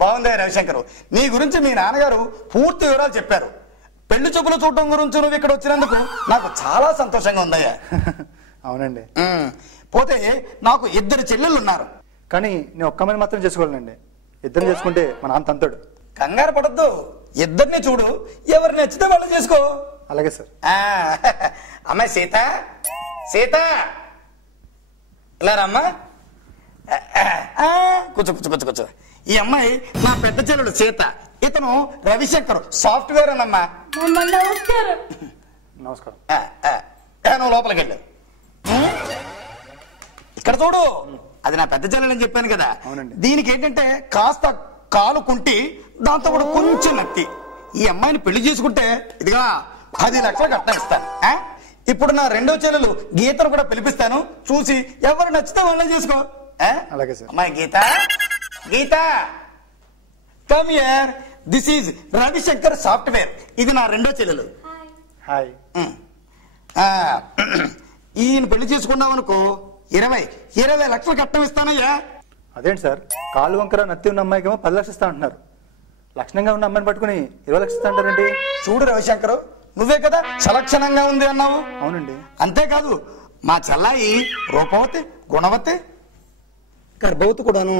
బాగుంది రవిశంకర్, నీ గురించి మీ నాన్నగారు పూర్తి వివరాలు చెప్పారు. పెళ్లి చూపులు చూడటం గురించి నువ్వు ఇక్కడ వచ్చినందుకు నాకు చాలా సంతోషంగా ఉందయ్యా. అవునండి. పోతే నాకు 2 చెల్లెళ్ళు ఉన్నారు. కానీ నేను ఒక్కమని మాత్రం చేసుకోవాలండి. ఇద్దరు చేసుకుంటే మా నాన్న తంతాడు. కంగారు పడద్దు, 2 చూడు, ఎవరు నచ్చితే వాళ్ళు చేసుకో. అలాగే సార్. అమ్మాయి సీత, సీత ఇలా రమ్మా. కూర్చో కూర్చో కూర్చో కూర్చో. ఈ అమ్మాయి నా పెద్ద చెల్లెడు సీత, ఇతను రవిశంకర్ సాఫ్ట్వేర్ అన్నమ్మా. నమస్కారం. నువ్వు లోపలికి వెళ్ళు. ఇక్కడ చూడు, అది నా పెద్ద చెల్లెలని చెప్పాను కదా. దీనికి ఏంటంటే కాస్త కాలు కుంటి, దాంతో కూడా కొంచెం నత్తి. ఈ అమ్మాయిని పెళ్లి చేసుకుంటే ఇదిగా 10 లక్షలు కట్నం ఇస్తాను. ఇప్పుడు నా 2వ చెల్లెలు గీతను కూడా పిలిపిస్తాను, చూసి ఎవరు నచ్చితే వాళ్ళే చేసుకో. అలాగే సార్. అమ్మాయి Geeta, Geeta come here. This is Ravishankar software. ఇది నా 2వ చెల్లెలు. హాయ్. ఈయన పెళ్లి చేసుకున్నావు అనుకో 20 లక్షలు కట్నం ఇస్తానయ్యా. అదేంటి సార్, కాలు వంకర నత్తి ఉన్న అమ్మాయికేమో 10 లక్షలు ఇస్తా అంటున్నారు. లక్షణంగా ఉన్న అమ్మాయిని పట్టుకుని 20 లక్షలు ఇస్తా అంటారండి. చూడు రవిశంకర్, నువ్వే కదా సలక్షణంగా ఉంది అన్నావు. అవునండి. అంతేకాదు మా చెల్లాయి రూపవతి, గుణవతి, గర్భవతి కూడాను.